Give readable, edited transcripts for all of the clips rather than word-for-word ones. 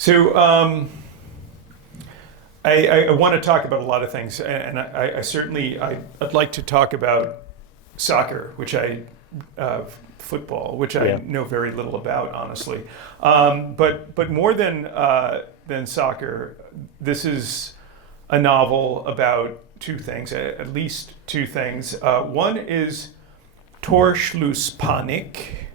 So I want to talk about a lot of things, and I'd like to talk about soccer, football, which I know very little about, honestly. But more than soccer, this is a novel about two things, at least two things. One is Torschlusspanik,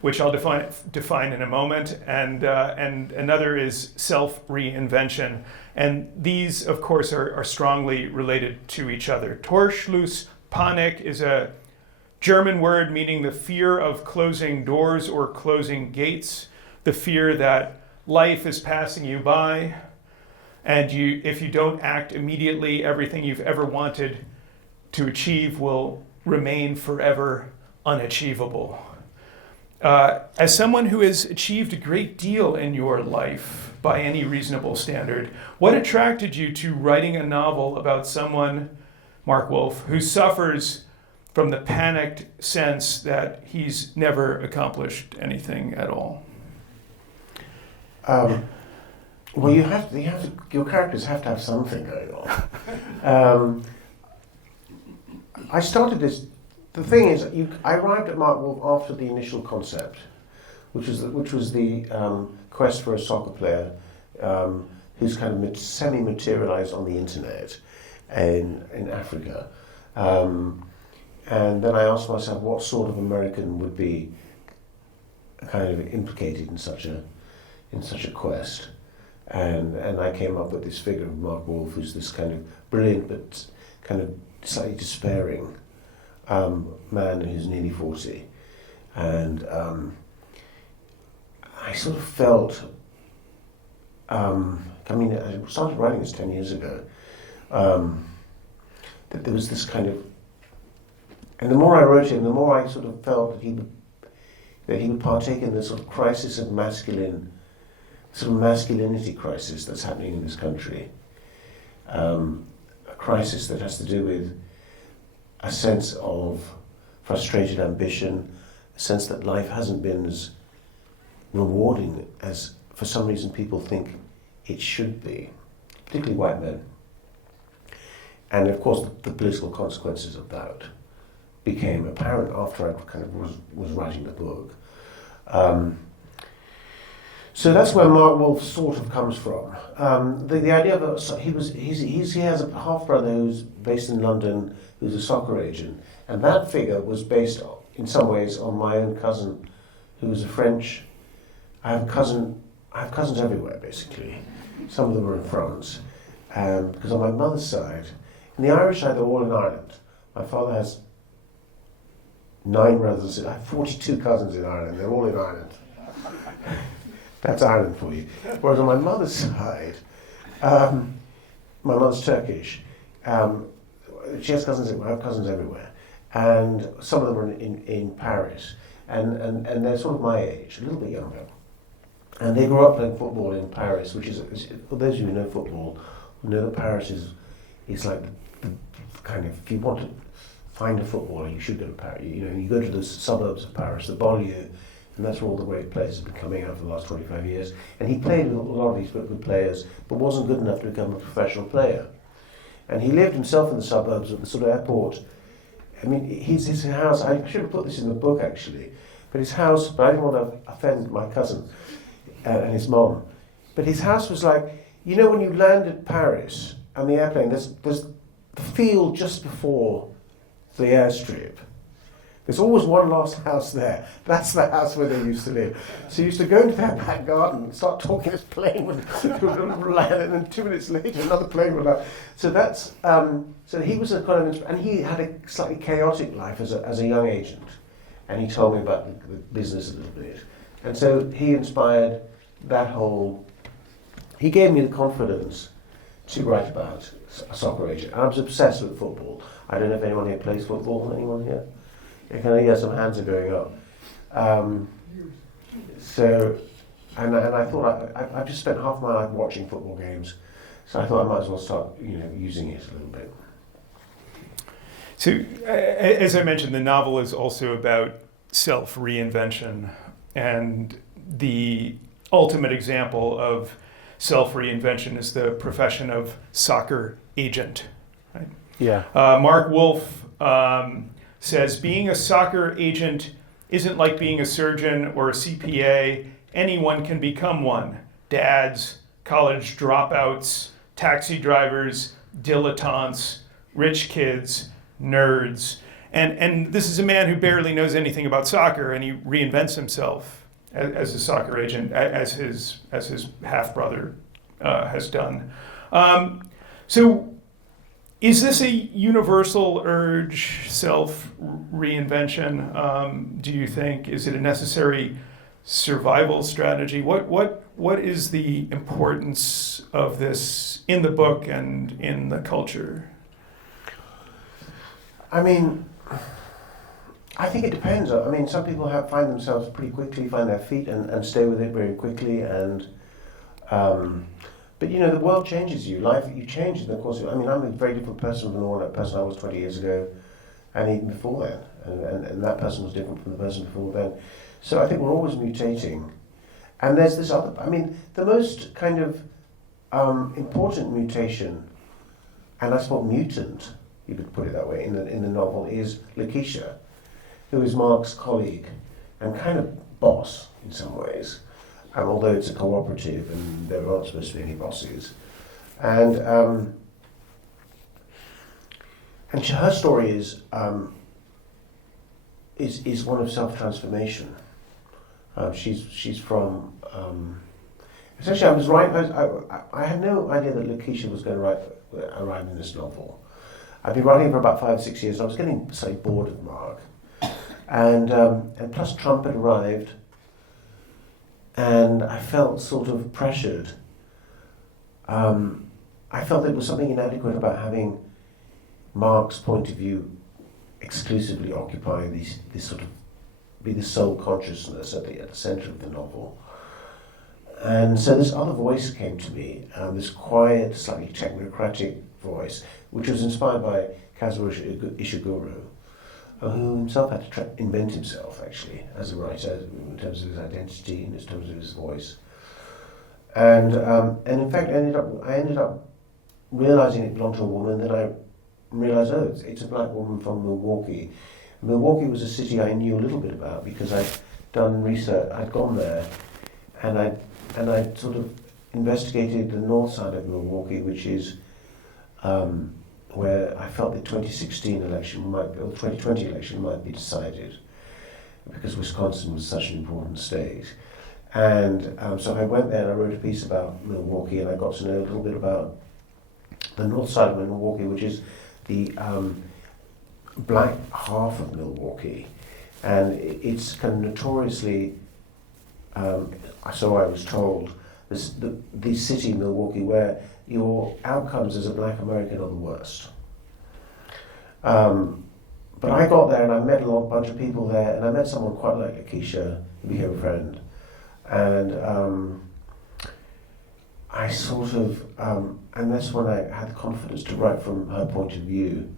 which I'll define in a moment, and another is self-reinvention. And these, of course, are strongly related to each other. Torschlusspanik is a German word meaning the fear of closing doors or closing gates, the fear that life is passing you by, and if you don't act immediately, everything you've ever wanted to achieve will remain forever unachievable. As someone who has achieved a great deal in your life by any reasonable standard, what attracted you to writing a novel about someone, Mark Wolf, who suffers from the panicked sense that he's never accomplished anything at all? Well, your characters have to have something going on. I started this. The thing is, I arrived at Mark Wolf after the initial concept, which was the quest for a soccer player who's kind of semi-materialized on the internet in Africa. And then I asked myself what sort of American would be kind of implicated in such a quest. And I came up with this figure of Mark Wolf, who's this kind of brilliant but kind of slightly despairing man who's nearly 40. And I sort of felt, I started writing this 10 years ago, that there was this kind of, and the more I wrote him, the more I sort of felt that he would partake in this sort of crisis of masculinity crisis that's happening in this country. A crisis that has to do with a sense of frustrated ambition, a sense that life hasn't been as rewarding as, for some reason, people think it should be, particularly white men. And of course, the political consequences of that became apparent after I kind of was writing the book. So that's where Mark Wolf sort of comes from. The idea of he has a half brother who's based in London, who's a soccer agent, and that figure was based in some ways on my own cousin, who was a French. I have cousins everywhere basically. Some of them are in France, because on my mother's side, in the Irish side, they're all in Ireland. My father has 9 brothers. I have 42 cousins in Ireland. They're all in Ireland. That's Ireland for you. Whereas on my mother's side, my mother's Turkish. She has cousins. I have cousins everywhere, and some of them are in Paris, and they're sort of my age, a little bit younger. And they grew up playing football in Paris, which is, for those of you who know football, know that Paris is like the kind of, if you want to find a footballer, you should go to Paris. You go to the suburbs of Paris, the banlieue. And that's where all the great players have been coming out for the last 25 years. And he played with a lot of these good players, but wasn't good enough to become a professional player. And he lived himself in the suburbs at the sort of airport. I mean, his house, I should have put this in the book actually, but his house, but I didn't want to offend my cousin and his mom. But his house was like, when you land at Paris and the airplane, there's the field just before the airstrip. There's always one last house there. That's the house where they used to live. So you used to go into their back garden and start talking, this plane would land, and then 2 minutes later another plane would land. So that's, so he was a kind of, and he had a slightly chaotic life as a young agent. And he told me about the business a little bit. And so he inspired that whole, he gave me the confidence to write about a soccer agent. And I was obsessed with football. I don't know if anyone here plays football. Anyone here? Yeah, some hands are going up. And I thought I've just spent half my life watching football games, so I thought I might as well start, using it a little bit. So, as I mentioned, the novel is also about self-reinvention, and the ultimate example of self-reinvention is the profession of soccer agent. Right? Yeah. Mark Wolf says, being a soccer agent isn't like being a surgeon or a CPA. Anyone can become one. Dads, college dropouts, taxi drivers, dilettantes, rich kids, nerds. And this is a man who barely knows anything about soccer, and he reinvents himself as a soccer agent, as his half-brother has done. So is this a universal urge, self-reinvention, do you think? Is it a necessary survival strategy? What is the importance of this in the book and in the culture? I mean, I think it depends. I mean, some people find themselves pretty quickly, find their feet and stay with it very quickly. And but you know, the world changes you. You change in the course of. I mean, I'm a very different person from the person I was 20 years ago, and even before then. And that person was different from the person before then. So I think we're always mutating. And there's this other. I mean, the most kind of important mutation, and I suppose mutant, you could put it that way, in the novel, is Lakeisha, who is Mark's colleague and kind of boss in some ways, although it's a cooperative and there aren't supposed to be any bosses. And her story is one of self-transformation. She's from. Essentially, I was right. I had no idea that Lakeisha was going to arrive in this novel. I'd been writing for about 5 or 6 years. I was getting slightly bored of Mark, and plus Trump had arrived, and I felt sort of pressured. I felt there was something inadequate about having Mark's point of view exclusively occupying this sort of be the sole consciousness at the centre of the novel. And so this other voice came to me, this quiet, slightly technocratic voice, which was inspired by Kazuo Ishiguro, who himself had to invent himself, actually, as a writer, in terms of his identity, in terms of his voice. And in fact, I ended up realising it belonged to a woman. Then I realised, it's a black woman from Milwaukee. Milwaukee was a city I knew a little bit about because I'd done research. I'd gone there, and I'd sort of investigated the north side of Milwaukee, which is where I felt the 2016 election or 2020 election might be decided, because Wisconsin was such an important state. And so I went there and I wrote a piece about Milwaukee, and I got to know a little bit about the north side of Milwaukee, which is the black half of Milwaukee. And it's kind of notoriously, so I was told, the city, Milwaukee, where your outcomes as a black American are the worst. But I got there and I met a bunch of people there, and I met someone quite like Lakeisha, who became a friend. And I sort of, and that's when I had the confidence to write from her point of view.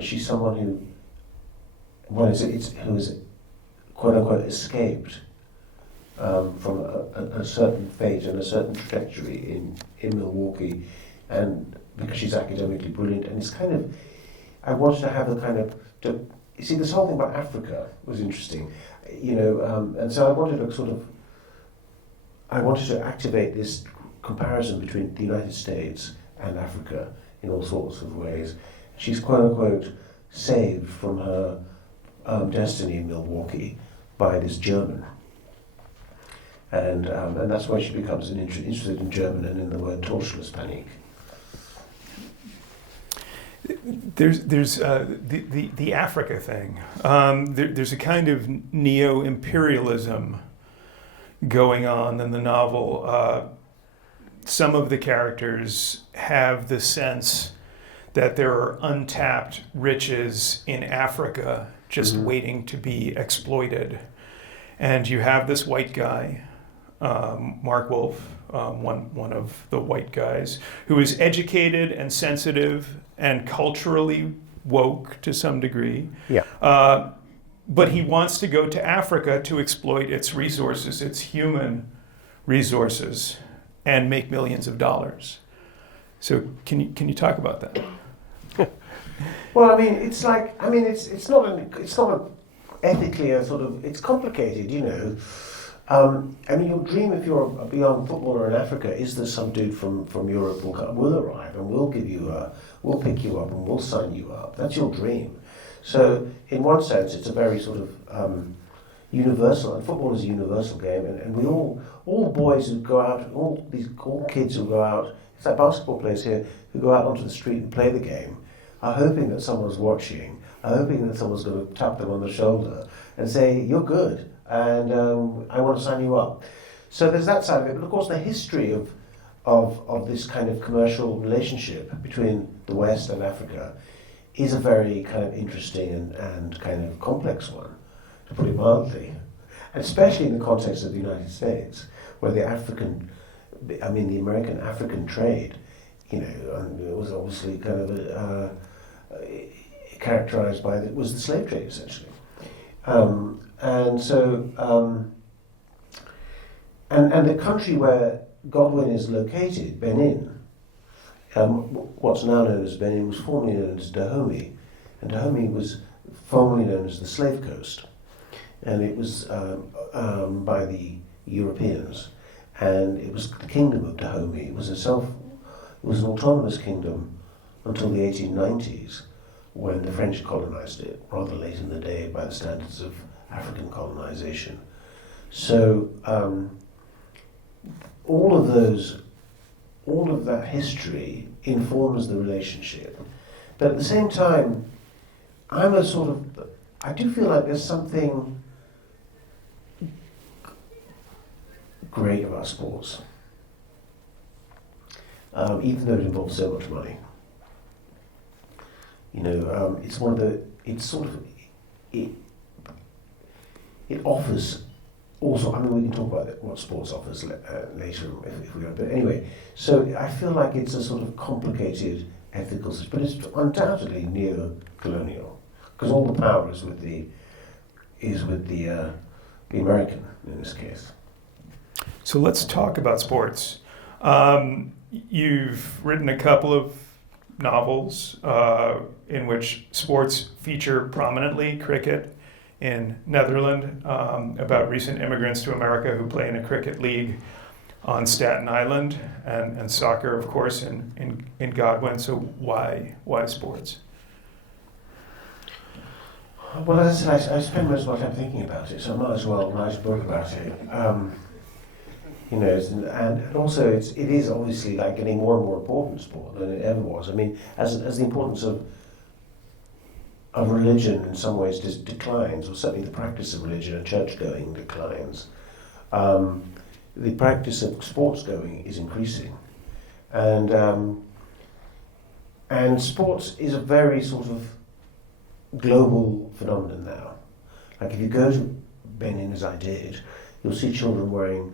She's someone who has quote unquote escaped from a certain fate and a certain trajectory in Milwaukee, and because she's academically brilliant, and it's kind of, I wanted to have a kind of, you see, this whole thing about Africa was interesting, and so I wanted to activate this comparison between the United States and Africa in all sorts of ways. She's quote unquote saved from her destiny in Milwaukee by this German. And that's why she becomes interested in German and in the word Torschlusspanik. There's the Africa thing. There's a kind of neo-imperialism going on in the novel. Some of the characters have the sense that there are untapped riches in Africa just waiting to be exploited. And you have this white guy, Mark Wolf, one of the white guys, who is educated and sensitive and culturally woke to some degree. Yeah. But he wants to go to Africa to exploit its resources, its human resources and make millions of dollars. So can you talk about that? Well, I mean, it's not ethically a sort of, it's complicated, you know. I mean, your dream if you're a young footballer in Africa is that some dude from Europe will arrive and will pick you up and will sign you up. That's your dream. So in one sense, it's a very sort of universal, and football is a universal game, and we all boys who go out, all kids who go out, it's like basketball players here who go out onto the street and play the game, are hoping that someone's watching, are hoping that someone's going to tap them on the shoulder and say, you're good, and I want to sign you up. So there's that side of it, but of course the history of this kind of commercial relationship between the West and Africa is a very kind of interesting and kind of complex one, to put it mildly, and especially in the context of the United States, where the American African trade, you know, and it was obviously kind of characterized by was the slave trade essentially, and so and the country where Godwin is located, Benin. What's now known as Benin was formerly known as Dahomey, and Dahomey was formerly known as the Slave Coast, and it was by the Europeans, and it was the Kingdom of Dahomey. It was an autonomous kingdom until the 1890s, when the French colonized it, rather late in the day by the standards of African colonization. So all of that history informs the relationship. But at the same time, I do feel like there's something great about sports, even though it involves so much money. You know, it offers also, I mean, we can talk about what sports offers later if we go, but anyway, so I feel like it's a sort of complicated ethical system, but it's undoubtedly neo-colonial, because all the power is with the American in this case. So let's talk about sports. You've written a couple of novels in which sports feature prominently, cricket in Netherland, about recent immigrants to America who play in a cricket league on Staten Island, and soccer, of course, in Godwin. So why sports? Well, as I said, I spend most of my time thinking about it, so I might as well write a book about it. You know, and also it is obviously like getting more and more important sport than it ever was. I mean, as the importance of religion in some ways declines, or certainly the practice of religion and church going declines, the practice of sports going is increasing, and sports is a very sort of global phenomenon now. Like if you go to Benin, as I did, you'll see children wearing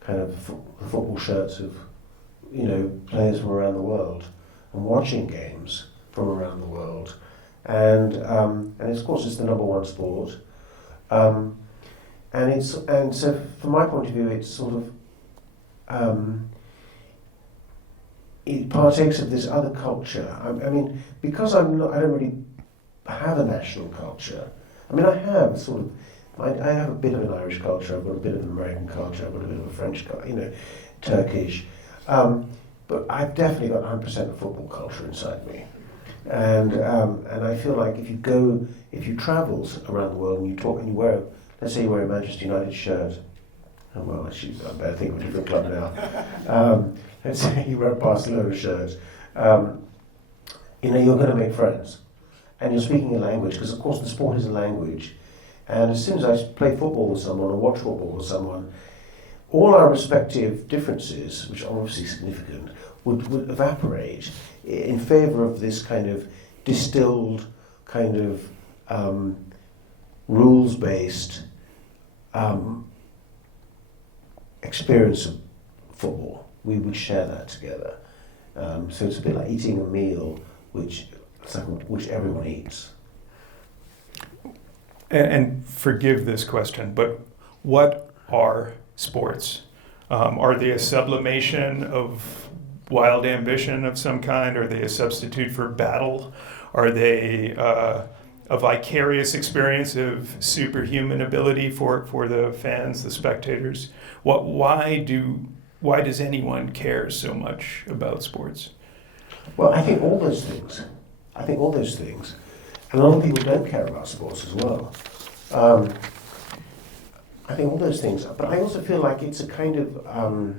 kind of football shirts of, you know, players from around the world, and watching games from around the world, and of course it's the number one sport, and so from my point of view it's sort of it partakes of this other culture. I mean, because I don't really have a national culture. I mean, I have a bit of an Irish culture, I've got a bit of an American culture, I've got a bit of a French culture, you know, Turkish, but I've definitely got 100% of football culture inside me, and I feel like if you travel around the world and you talk and you wear, let's say you wear a Manchester United shirt, oh well, actually I better think of a different club now. Let's say you wear a Barcelona shirt, you know, you're going to make friends, and you're speaking a language, because of course the sport is a language. And as soon as I play football with someone or watch football with someone, all our respective differences, which are obviously significant, would evaporate in favour of this kind of distilled, kind of rules-based experience of football. We would share that together. So it's a bit like eating a meal which everyone eats. And forgive this question, but what are sports? Are they a sublimation of wild ambition of some kind? Are they a substitute for battle? Are they a vicarious experience of superhuman ability for the fans, the spectators? Why does anyone care so much about sports? Well, I think all those things. And a lot of people don't care about sports as well. I think all those things. But I also feel like it's a kind of...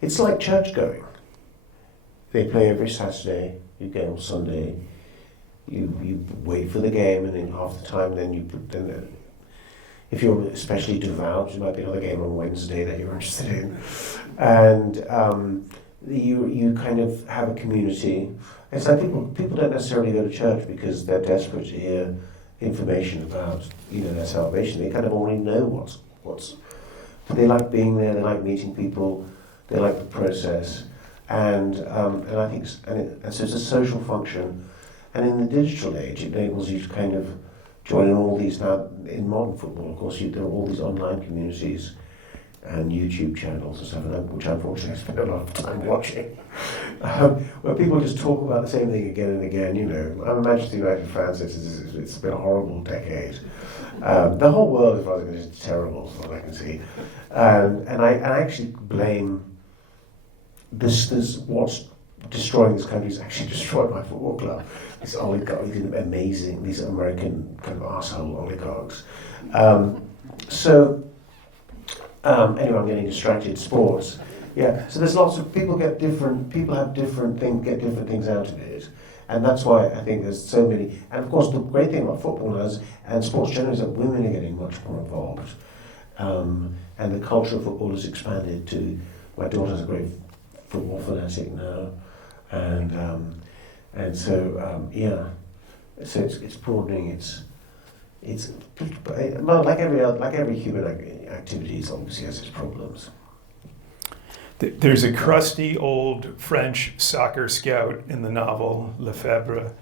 it's like church going. They play every Saturday, you go on Sunday, you wait for the game, and then half the time if you're especially devout, there might be another game on Wednesday that you're interested in. And you kind of have a community. It's like people don't necessarily go to church because they're desperate to hear information about their salvation. They kind of already know what's. They like being there. They like meeting people. They like the process, and I think so it's a social function. And in the digital age, it enables you to kind of join in all these now. In modern football, of course, there are all these online communities and YouTube channels and stuff, which unfortunately I spend a lot of time watching, where people just talk about the same thing again and again. I'm a Manchester United fan, so it's been a horrible decade. The whole world, as far as I can see, is terrible, from what I can see. And I actually blame this what's destroying this country is actually destroyed my football club. These oligarchs, these American kind of arsehole oligarchs. Anyway, I'm getting distracted. Sports, yeah. So there's lots of people have different things out of it, and that's why I think there's so many. And of course, the great thing about football and sports generally is that women are getting much more involved, and the culture of football has expanded to. My daughter's a great football fanatic now, and so so it's broadening. It's well, like every human activity, it obviously has its problems. There's a crusty old French soccer scout in the novel Lefebvre.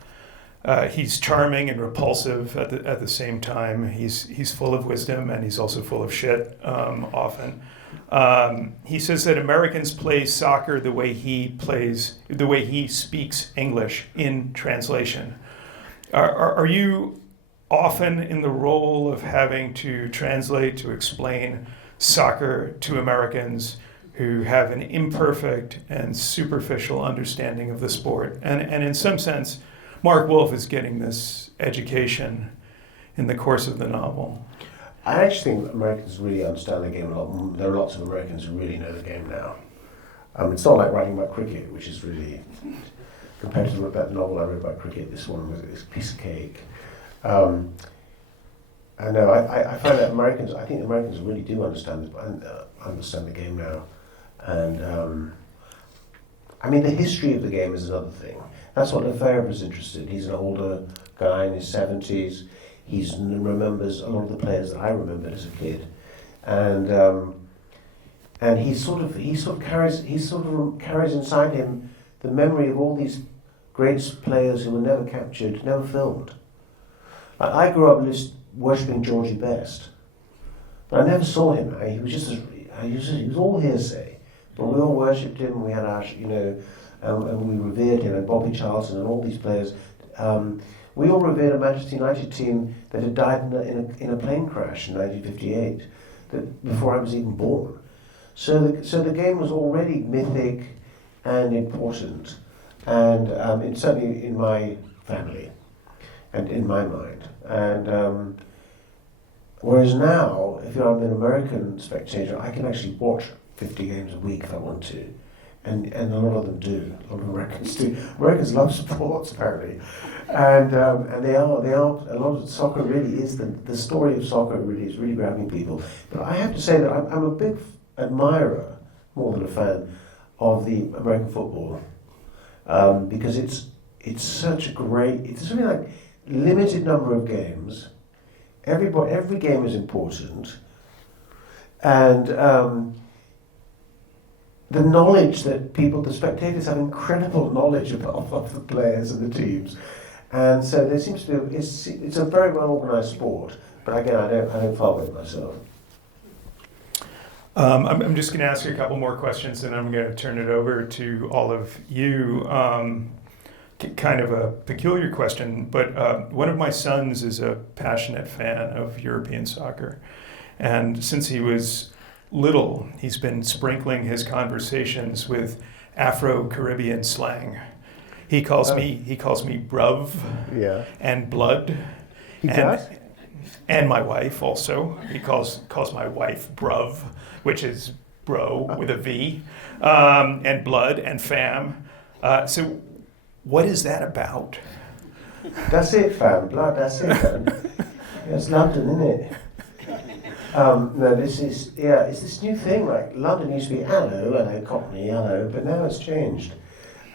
He's charming and repulsive at the same time. He's full of wisdom and he's also full of shit often. He says that Americans play soccer the way he speaks English in translation. Are you often in the role of having to translate, to explain soccer to Americans who have an imperfect and superficial understanding of the sport? And in some sense, Mark Wolf is getting this education in the course of the novel. I actually think Americans really understand the game a lot. There are lots of Americans who really know the game now. It's not like writing about cricket, which is really, compared to that novel I wrote about cricket, this one was a piece of cake. I know. I find that I think Americans really do understand the game now, and the history of the game is another thing. That's what Lefebvre is interested in. He's an older guy in his 70s. He remembers a lot of the players that I remembered as a kid, and he sort of carries inside him the memory of all these great players who were never captured, never filmed. I grew up worshipping Georgie Best, but I never saw him. He was all hearsay, but we all worshipped him. We had and we revered him, and Bobby Charlton and all these players. We all revered a Manchester United team that had died in a plane crash in 1958, before I was even born. So the game was already mythic and important, and it's certainly in my family and in my mind. And whereas now, if I'm an American spectator, I can actually watch 50 games a week if I want to. And a lot of them do. A lot of Americans do. Americans love sports, apparently, and they are. A lot of soccer really is the story of soccer really is really grabbing people. But I have to say that I'm a big admirer, more than a fan, of the American football, because it's such a great. It's something like limited number of games. Every game is important, and. The knowledge that the spectators have incredible knowledge of the players and the teams, And so there seems to be, it's a very well organised sport, but again, I don't follow it myself. I'm just going to ask you a couple more questions, and I'm going to turn it over to all of you. Kind of a peculiar question, but one of my sons is a passionate fan of European soccer. And since he was little, he's been sprinkling his conversations with Afro-Caribbean slang. He calls me bruv, Yeah. and blood. He does? And my wife also. He calls my wife bruv, which is bro with a V, and blood and fam. So what is that about? That's it, fam. Blood, that's it, fam. It's London, isn't it? No, it's this new thing. Like London used to be hello, Cockney, hello, but now it's changed.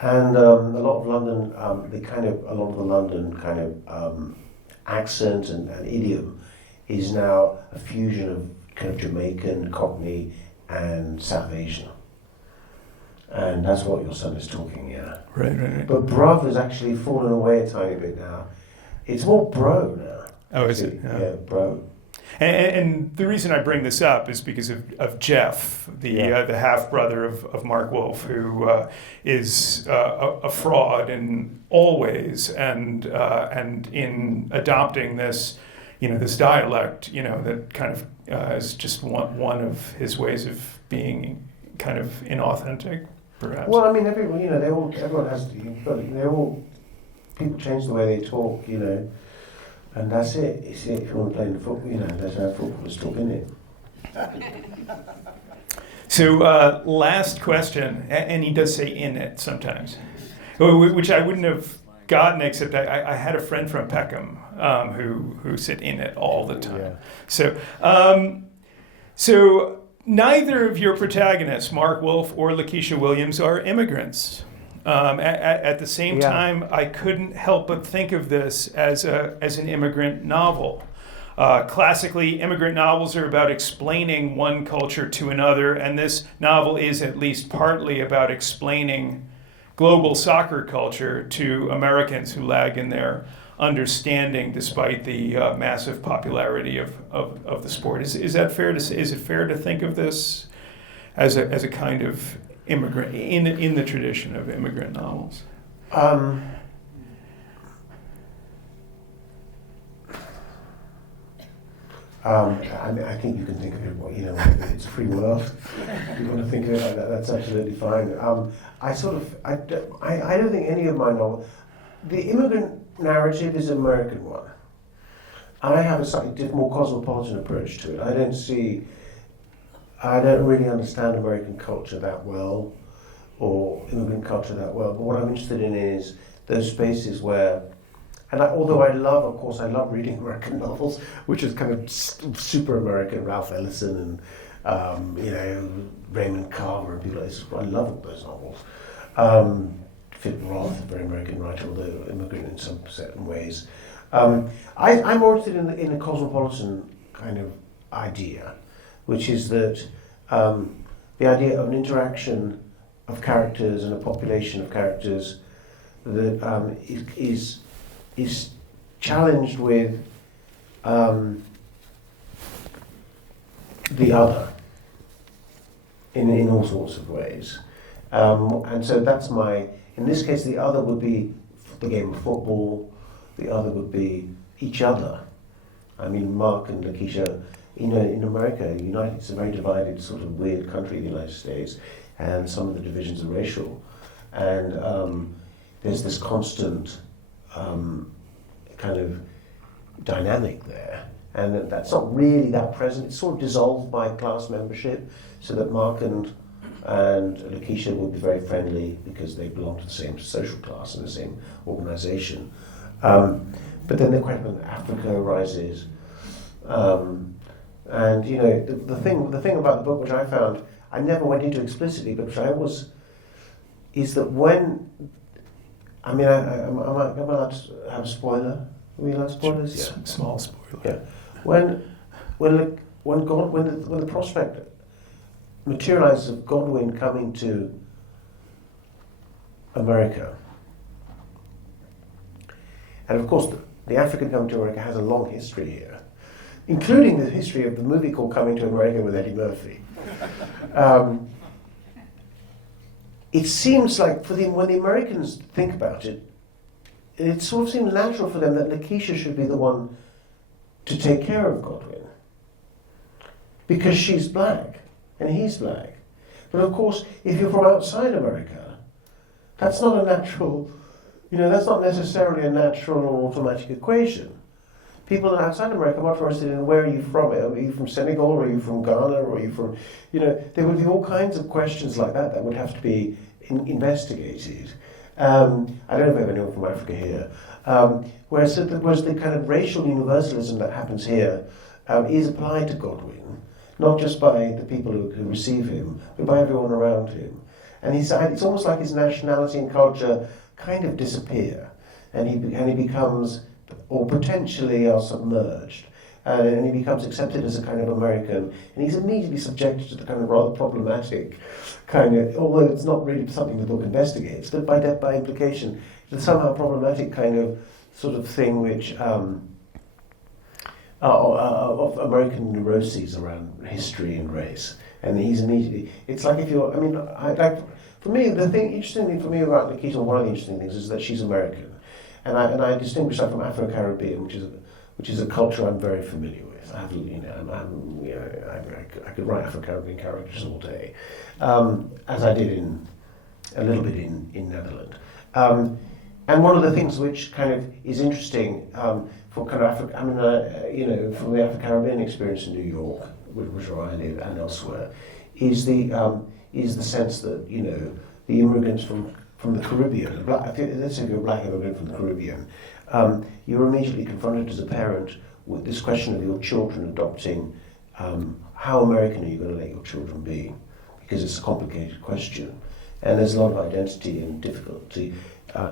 And a lot of London, a lot of the London kind of accent and idiom is now a fusion of kind of Jamaican, Cockney, and South Asian. And that's what your son is talking, yeah. Right. But bruv has actually fallen away a tiny bit now. It's more bro now. Oh, is it? Yeah, bro. And the reason I bring this up is because of Jeff, the half brother of Mark Wolf, who is a fraud in all ways, and in adopting this, this dialect, that kind of is just one of his ways of being kind of inauthentic, perhaps. Well, I mean, everyone, everyone has to, people change the way they talk, and that's it. If you want to play in the football, that's how footballers talk, isn't it? So, last question, and he does say "in it" sometimes, which I wouldn't have gotten except I had a friend from Peckham who said "in it" all the time. Yeah. So neither of your protagonists, Mark Wolf or Lakeisha Williams, are immigrants. At the same time, I couldn't help but think of this as an immigrant novel. Classically, immigrant novels are about explaining one culture to another, and this novel is at least partly about explaining global soccer culture to Americans who lag in their understanding despite the massive popularity of the sport. Is that fair to say? Is it fair to think of this as a kind of immigrant in the tradition of immigrant novels? I think you can think of it, it's a free world. If you want to think of it like that, that's absolutely fine. I don't think any of my novels, the immigrant narrative is an American one. I have a slightly more cosmopolitan approach to it. I don't really understand American culture that well, or immigrant culture that well, but what I'm interested in is those spaces where, although I love reading American novels, which is kind of super American, Ralph Ellison and, Raymond Carver and people like this. I love all those novels. Philip Roth, a very American writer, although immigrant in some certain ways. I'm more interested in the cosmopolitan kind of idea, which is that the idea of an interaction of characters and a population of characters that is challenged with the other in all sorts of ways. And so that's in this case, the other would be the game of football, the other would be each other. I mean, Mark and Lakeisha, in America, it's a very divided, sort of weird country, the United States, and some of the divisions are racial. And there's this constant kind of dynamic there. And that's not really that present. It's sort of dissolved by class membership, so that Mark and Lakeisha would be very friendly because they belong to the same social class and the same organisation. But then the question of Africa arises. And the thing about the book, which I found I never went into explicitly, but which is that when, am I allowed to have a spoiler? Are we allowed spoilers? Yeah. Small spoiler. Yeah. When the prospect materializes of Godwin coming to America, And of course, the African coming to America has a long history here, including the history of the movie called Coming to America with Eddie Murphy. It seems like for them, when the Americans think about it, it sort of seems natural for them that Lakeisha should be the one to take care of Godwin, because she's black and he's black. But of course, if you're from outside America, that's not a natural, that's not necessarily a natural or automatic equation. People outside America are much more interested in where are you from? Are you from Senegal, or are you from Ghana, or are you from, there would be all kinds of questions like that would have to be investigated. I don't know if we have anyone from Africa here. Whereas the kind of racial universalism that happens here is applied to Godwin, not just by the people who receive him, but by everyone around him. And it's almost like his nationality and culture kind of disappear, and he becomes, or potentially are submerged, and he becomes accepted as a kind of American, and he's immediately subjected to the kind of rather problematic kind of, although it's not really something the book investigates, but by implication, the somehow problematic kind of sort of thing which of American neuroses around history and race. And he's immediately, it's like if you're, for me, interesting thing for me about Lakeisha, one of the interesting things is that she's American. And I distinguish that from Afro-Caribbean, which is a culture I'm very familiar with. I could write Afro-Caribbean characters all day, as I did a little bit in Netherland. And one of the things which kind of is interesting for kind of from the Afro-Caribbean experience in New York, which is where I live, and elsewhere, is the sense that the immigrants from the Caribbean, let's say if you're a black immigrant from the Caribbean, you're immediately confronted as a parent with this question of your children adopting. How American are you going to let your children be? Because it's a complicated question, and there's a lot of identity and difficulty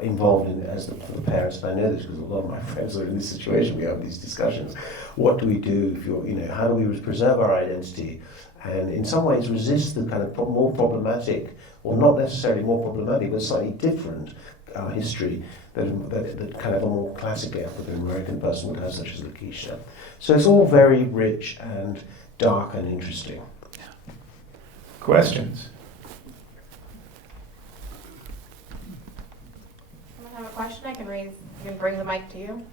involved in it for the parents. And I know this because a lot of my friends are in this situation. We have these discussions. What do we do if you're, how do we preserve our identity, and in some ways resist the kind of more problematic, or not necessarily more problematic, but slightly different history that kind of a more classically African American person would have, such as Lakeisha. So it's all very rich and dark and interesting. Questions? Someone have a question? I can bring the mic to you.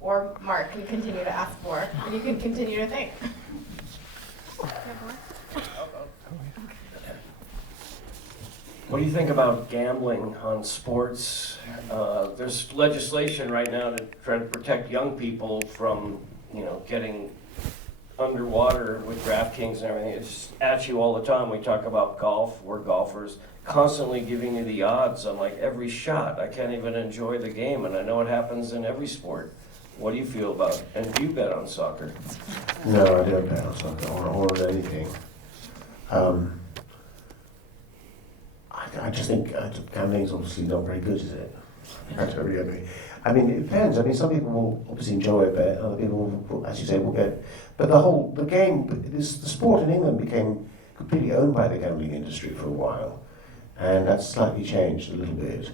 Or Mark can continue to ask more, and you can continue to think. What do you think about gambling on sports? There's legislation right now to try to protect young people from, getting underwater with DraftKings and everything. It's at you all the time. We talk about golf. We're golfers. Constantly giving you the odds on like every shot. I can't even enjoy the game, and I know it happens in every sport. What do you feel about it? And do you bet on soccer? No, I don't bet on soccer or on anything. I just think gambling's obviously not very good, is it? I don't really agree. It depends. Some people will obviously enjoy a bet, other people, will, as you say, will get. But the the sport in England became completely owned by the gambling industry for a while, and that's slightly changed a little bit.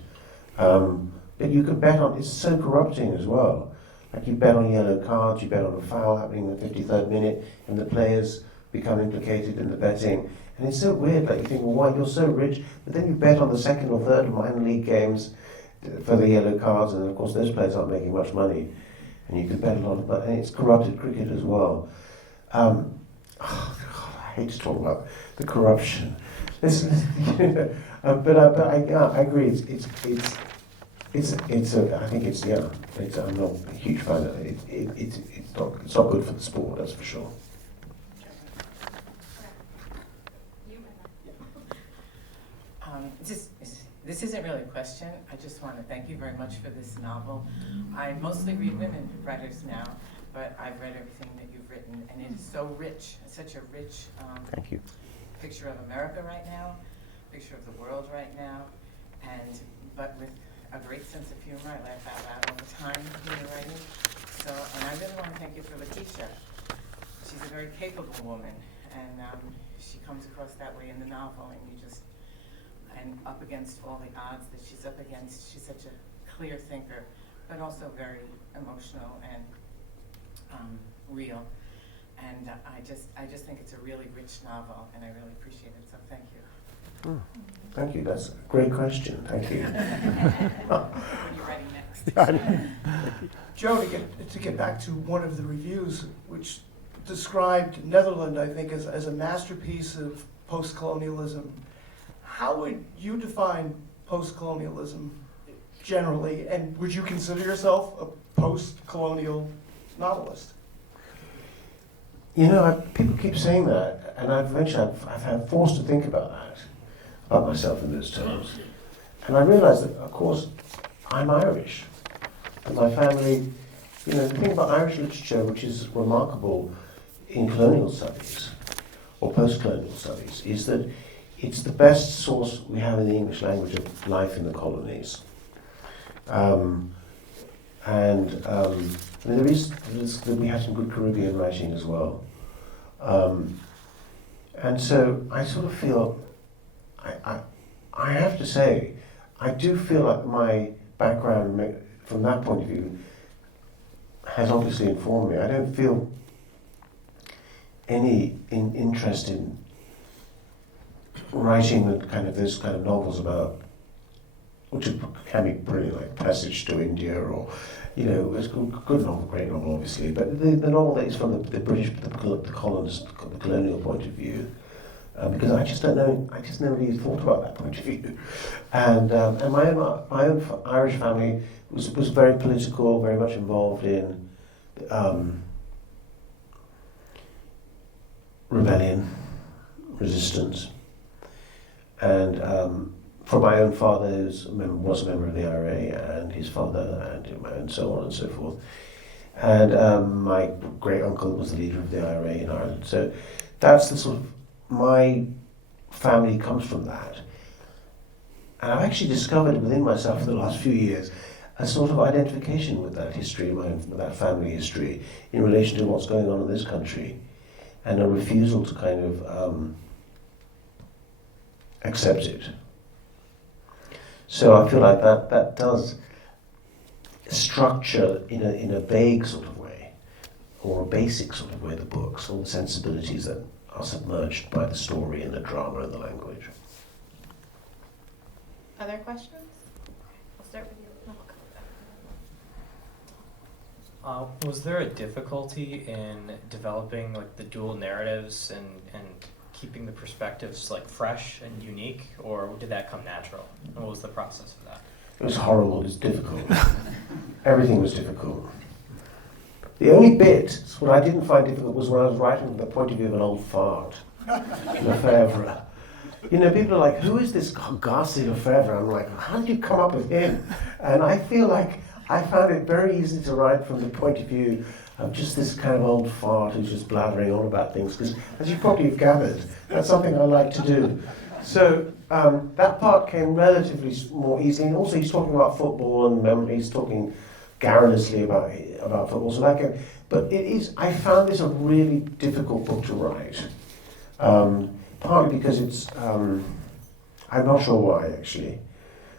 But you can bet on, it's so corrupting as well. Like you bet on yellow cards, you bet on a foul happening in the 53rd minute, and the players become implicated in the betting. And it's so weird, like you think, well, why, you're so rich, but then you bet on the second or third minor league games for the yellow cards, and of course those players aren't making much money, and you can bet a lot of money, and it's corrupted cricket as well. God, I hate to talk about the corruption. But I agree. I'm not a huge fan of it. It's not good for the sport, that's for sure. This isn't really a question. I just want to thank you very much for this novel. I mostly read women writers now, but I've read everything that you've written, and it is so rich, such a rich Thank you. picture of America right now, picture of the world right now, but with a great sense of humor. I laugh out loud all the time when you're writing. And I really want to thank you for Lakeisha. She's a very capable woman, and she comes across that way in the novel, and up against all the odds that she's up against. She's such a clear thinker, but also very emotional and real. And I just think it's a really rich novel, and I really appreciate it. So thank you. Thank you. That's a great question. Thank you. What are you writing next? Joe, to get back to one of the reviews, which described Netherland, I think, as a masterpiece of post-colonialism. How would you define post-colonialism generally, and would you consider yourself a post-colonial novelist? You know, people keep saying that, and I've had forced to think about that, about myself in those terms. And I realized that, of course, I'm Irish. And my family, you know, the thing about Irish literature, which is remarkable in colonial studies, or post-colonial studies, is that it's the best source we have in the English language of life in the colonies. We had some good Caribbean writing as well. And so I sort of feel, I have to say, I do feel like my background from that point of view has obviously informed me. I don't feel any interest in writing those kind of novels about, which can be brilliant, like Passage to India, or, you know, it's a good novel, great novel, obviously, but the novel that is from the British, the colonist, the colonial point of view, because I just don't know, I just never really thought about that point of view. And my own Irish family was very political, very much involved in rebellion, resistance, and from my own father, who was a member of the IRA, and his father, and so on and so forth. And my great uncle was the leader of the IRA in Ireland. So that's the sort of, my family comes from that. And I've actually discovered within myself in the last few years a sort of identification with that history, with that family history, in relation to what's going on in this country, and a refusal to kind of accept it. So I feel like that does structure in a vague sort of way, or a basic sort of way, the books, all the sensibilities that are submerged by the story and the drama and the language. Other questions? I'll start with you. No, I'll come back. Was there a difficulty in developing like the dual narratives and keeping the perspectives like fresh and unique, or did that come natural? And what was the process of that? It was horrible, it was difficult. Everything was difficult. The only bit, what I didn't find difficult, was when I was writing from the point of view of an old fart, Lefebvre. You know, people are like, who is this Garcia Lefebvre? I'm like, how did you come up with him? And I feel like I found it very easy to write from the point of view of just this kind of old fart who's just blathering on about things, because as you probably have gathered, that's something I like to do. So that part came relatively more easily, and also he's talking about football, and he's talking garrulously about football. So but it is. I found this a really difficult book to write, partly because it's. I'm not sure why actually,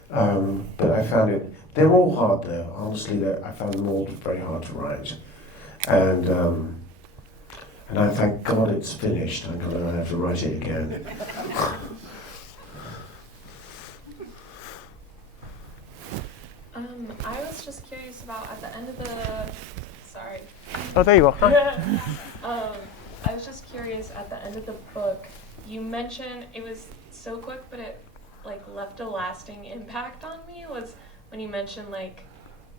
but I found it. They're all hard though. Honestly, I found them all very hard to write, and I thank God it's finished. I'm going to have to write it again. I was just curious about at the end of the. Sorry. Oh, there you are. I was just curious at the end of the book. You mentioned it was so quick, but it like left a lasting impact on me. Was when you mentioned like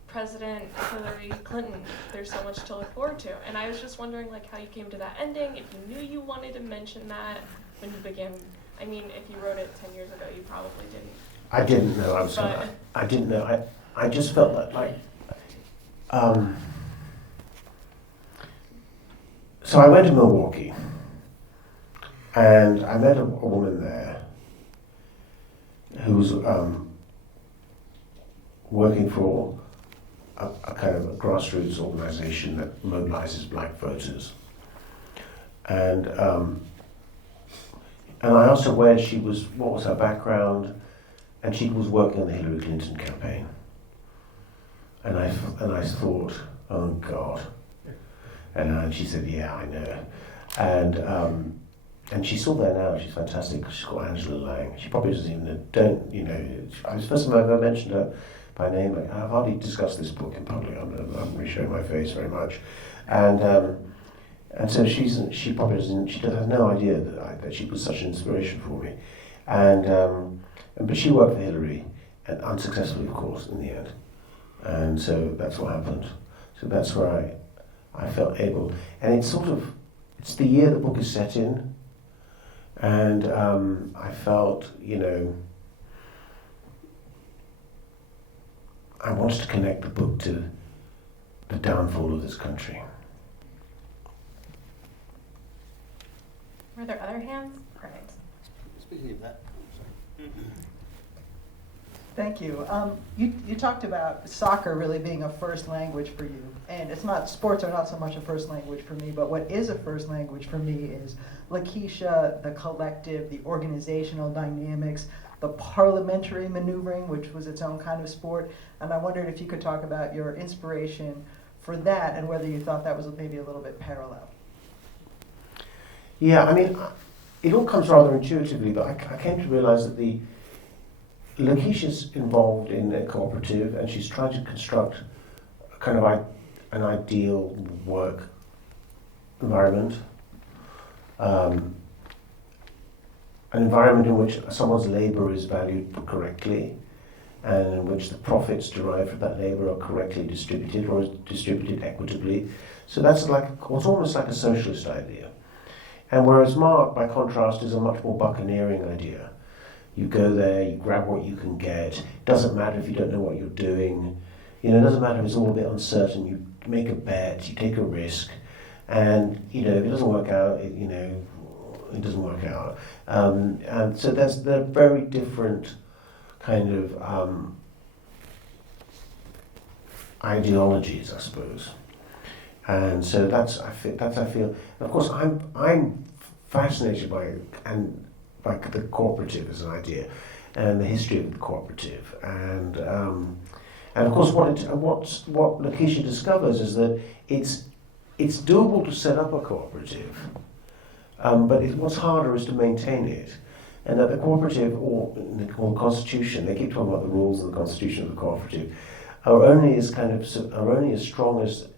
President Hillary Clinton. There's so much to look forward to, and I was just wondering like how you came to that ending. If you knew you wanted to mention that when you began. I mean, if you wrote it 10 years ago, you probably didn't. I didn't know. I didn't know. I just felt like so I went to Milwaukee, and I met a woman there who was working for a kind of a grassroots organization that mobilizes black voters, and I asked her what was her background, and she was working on the Hillary Clinton campaign. And I thought, oh God. And she said, yeah, I know. And she's still there now. She's fantastic. She's called Angela Lang. She probably doesn't even I was the first time I ever mentioned her by name. I've hardly discussed this book in public. I'm not really showing my face very much. And so she probably doesn't. She has no idea that she was such an inspiration for me. But she worked for Hillary, and unsuccessfully, of course, in the end. And so that's what happened. So that's where I felt able, and it's the year the book is set in. And I felt, I wanted to connect the book to the downfall of this country. Were there other hands? All right. Speaking of that, Thank you. You talked about soccer really being a first language for you, and sports are not so much a first language for me, but what is a first language for me is Lakeisha, the collective, the organizational dynamics, the parliamentary maneuvering, which was its own kind of sport, and I wondered if you could talk about your inspiration for that and whether you thought that was maybe a little bit parallel. Yeah, I mean, it all comes rather intuitively, but I came to realize that Lakeisha's involved in a cooperative, and she's trying to construct a kind of an ideal work environment, an environment in which someone's labour is valued correctly, and in which the profits derived from that labour are correctly distributed or distributed equitably. So that's it's almost like a socialist idea. And whereas Mark, by contrast, is a much more buccaneering idea. You go there, you grab what you can get. It doesn't matter if you don't know what you're doing. It doesn't matter if it's all a bit uncertain. You make a bet, you take a risk, and if it doesn't work out, it doesn't work out. And so they're very different kind of ideologies, I suppose. And so that's I feel. And of course, I'm fascinated by the cooperative as an idea, and the history of the cooperative, and of course what Lakeisha discovers is that it's doable to set up a cooperative, but what's harder is to maintain it, and that the cooperative or the constitution, they keep talking about the rules of the constitution of the cooperative, are only as strong as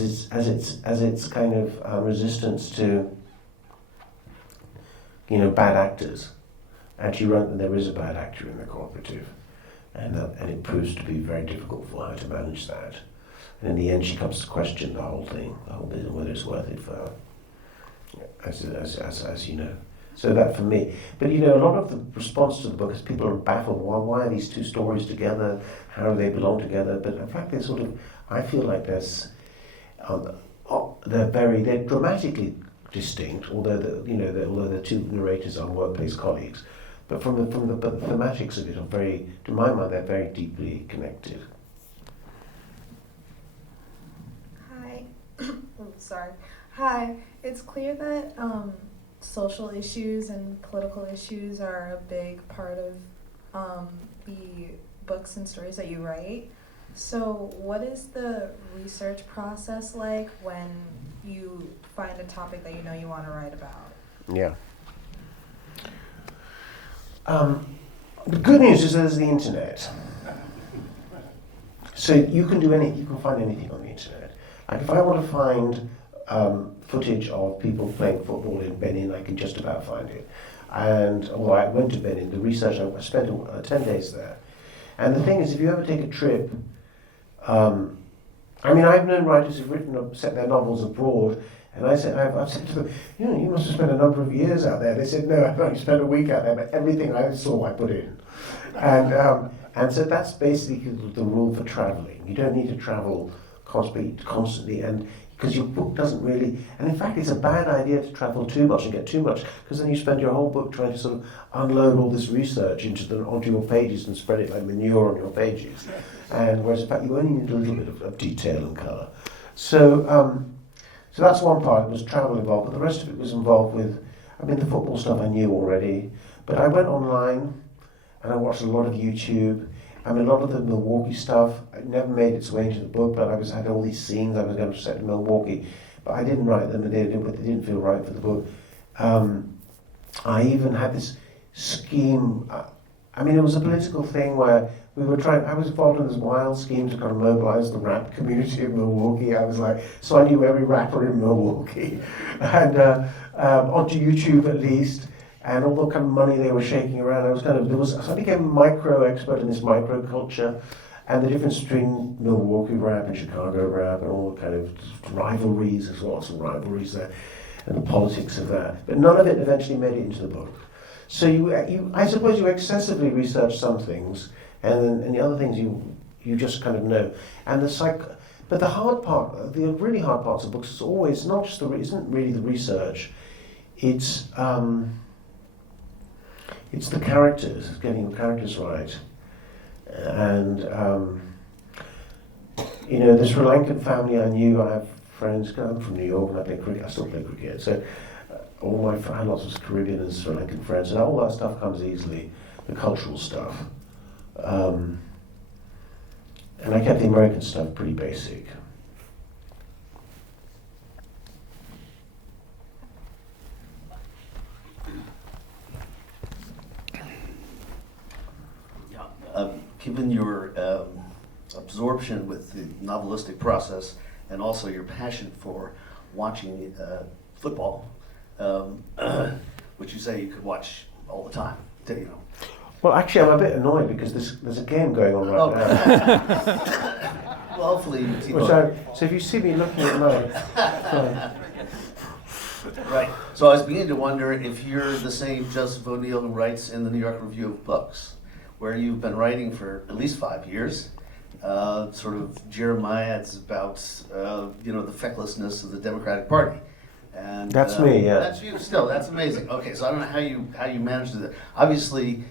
its kind of resistance to bad actors. And she wrote that there is a bad actor in the cooperative, and it proves to be very difficult for her to manage that. And in the end, she comes to question the whole thing, whether it's worth it for her, as you know. So that for me. But a lot of the response to the book is people are baffled. Why are these two stories together? How do they belong together? But in fact, I feel like they're dramatically distinct, although the two narrators are workplace colleagues. But from the thematics of it are to my mind, they're very deeply connected. Hi. Sorry. Hi. It's clear that social issues and political issues are a big part of the books and stories that you write. So what is the research process like when you find a topic that you want to write about? Yeah. The good news is there's the internet. So you can find anything on the internet. Like if I want to find footage of people playing football in Benin, I can just about find it. And although I went to Benin, the research, I spent 10 days there. And the thing is, if you ever take a trip, I've known writers who've set their novels abroad, and I've said to them, you must have spent a number of years out there. They said, no, I've only spent a week out there, but everything I saw I put in. And so that's basically the rule for traveling. You don't need to travel constantly, and because your book doesn't really, and in fact it's a bad idea to travel too much and get too much, because then you spend your whole book trying to sort of unload all this research onto your pages and spread it like manure on your pages. And whereas in fact you only need a little bit of detail and colour. So that's one part, was travel involved, but the rest of it was involved with, the football stuff I knew already, but I went online and I watched a lot of YouTube, I mean, a lot of the Milwaukee stuff, it never made its way into the book, but I had all these scenes I was going to set in Milwaukee, but I didn't write them, and they didn't feel right for the book. I even had this scheme, I mean, it was a political thing where I was involved in this wild scheme to kind of mobilize the rap community of Milwaukee. So I knew every rapper in Milwaukee, and onto YouTube at least, and all the kind of money they were shaking around. So I became a micro expert in this micro culture, and the difference between Milwaukee rap and Chicago rap, and all the kind of rivalries. There's lots of rivalries there, and the politics of that. But none of it eventually made it into the book. So I suppose you excessively research some things, and the other things you just kind of know. And but the hard part, the really hard parts of books is always not just isn't really the research. It's the characters, getting the characters right. And the Sri Lankan family I knew. I have friends. I'm from New York, and I play cricket. I still play cricket. So I had lots of Caribbean and Sri Lankan friends, and all that stuff comes easily. The cultural stuff, and I kept the American stuff pretty basic. Given your absorption with the novelistic process and also your passion for watching football, which you say you could watch all the time, Well, actually, I'm a bit annoyed because there's a game going on right now. Well, hopefully you keep So if you see me looking at mine, Right. So I was beginning to wonder if you're the same Joseph O'Neill who writes in the New York Review of Books, where you've been writing for at least 5 years. Sort of Jeremiah's about the fecklessness of the Democratic Party. And that's me, yeah. That's you still. That's amazing. Okay, so I don't know how you managed to do that. Obviously,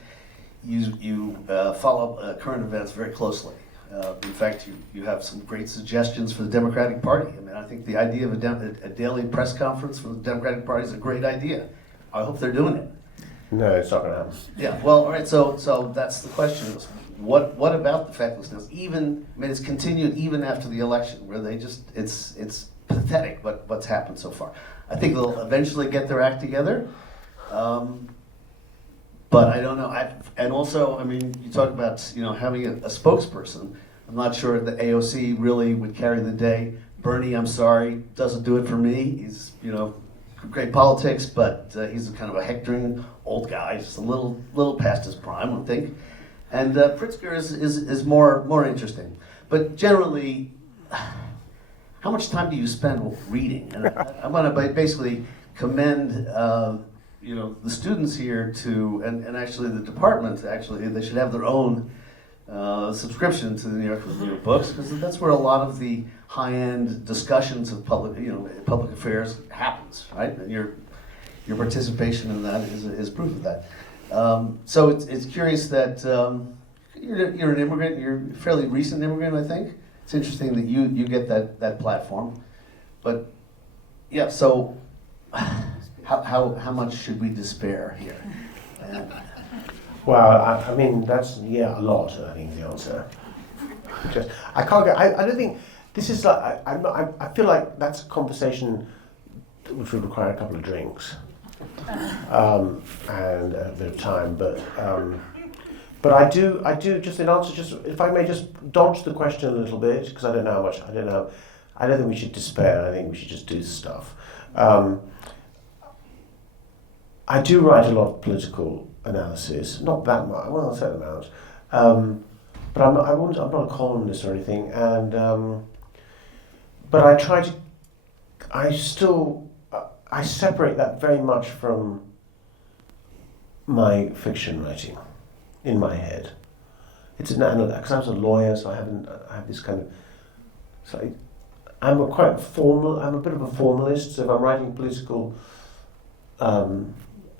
you follow current events very closely. In fact, you have some great suggestions for the Democratic Party. I mean, I think the idea of a daily press conference for the Democratic Party is a great idea. I hope they're doing it. No, it's not going to happen. Yeah. Well, all right. So that's the question: is what about the fecklessness? It's continued even after the election, where they just it's pathetic what's happened so far. I think they'll eventually get their act together. But I don't know. And also, I mean, you talk about having a spokesperson. I'm not sure the AOC really would carry the day. Bernie, I'm sorry, doesn't do it for me. He's great politics, but he's kind of a hectoring old guy, just a little past his prime, I think. And Pritzker is more interesting. But generally, how much time do you spend reading? And I want to basically commend the students here and actually the department. Actually, they should have their own subscription to the New York Review of Books, because that's where a lot of the high-end discussions of public affairs happens, right? And your participation in that is proof of that. So it's curious that you're an immigrant. You're a fairly recent immigrant, I think. It's interesting that you get that platform. But yeah, so how much should we despair here? Well, I mean, that's a lot. I think the answer. I can't get. I don't think this is like. I feel like that's a conversation which would require a couple of drinks and a bit of time. But I do just in answer. Just if I may just dodge the question a little bit, because I don't know how much. I don't think we should despair. I think we should just do stuff. I do write a lot of political analysis, not that much, well, a certain amount, but I'm not a columnist or anything, and but I separate that very much from my fiction writing in my head. It's an analysis, because I was a lawyer, so I have this kind of, so I'm a bit of a formalist, so if I'm writing political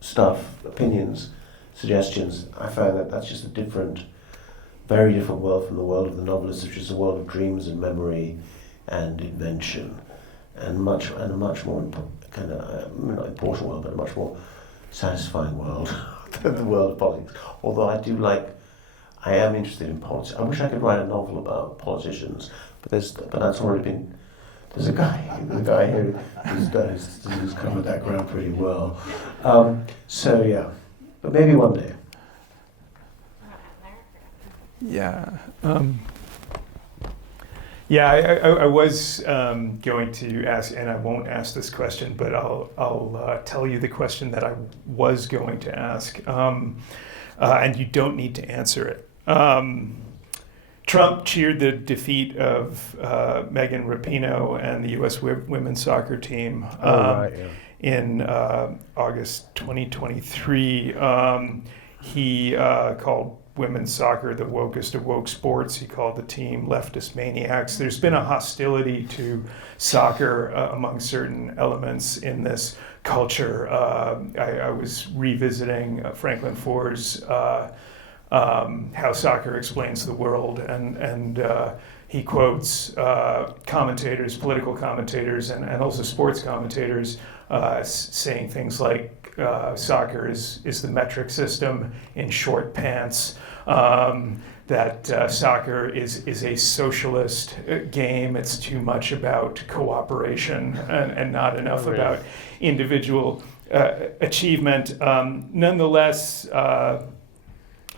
stuff, opinions, suggestions, I find that that's just very different world from the world of the novelist, which is a world of dreams and memory and invention, and a much more kind of not important world, but a much more satisfying world than the world of politics. Although I I am interested in politics. I wish I could write a novel about politicians, but that's already been. There's a guy here who's covered that ground pretty well. So yeah, but maybe one day. Yeah. I was going to ask, and I won't ask this question, but I'll tell you the question that I was going to ask, and you don't need to answer it. Trump cheered the defeat of Megan Rapinoe and the U.S. women's soccer team in August 2023. He called women's soccer the wokest of woke sports. He called the team leftist maniacs. There's been a hostility to soccer among certain elements in this culture. I was revisiting Franklin Foer's How Soccer Explains the World, and he quotes commentators, political commentators, and also sports commentators saying things like soccer is the metric system in short pants, that soccer is a socialist game. It's too much about cooperation and not enough about individual achievement. Nonetheless,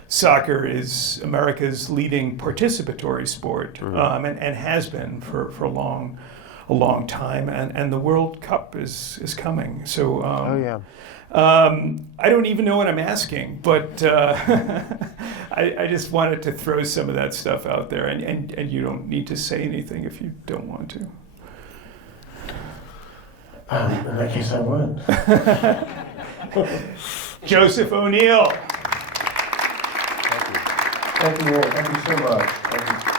soccer is America's leading participatory sport, and has been for a long time, and the World Cup is coming. So I don't even know what I'm asking, but I just wanted to throw some of that stuff out there, and you don't need to say anything if you don't want to. In that case, I won't. Joseph O'Neill. Thank you all. Thank you so much. Thank you.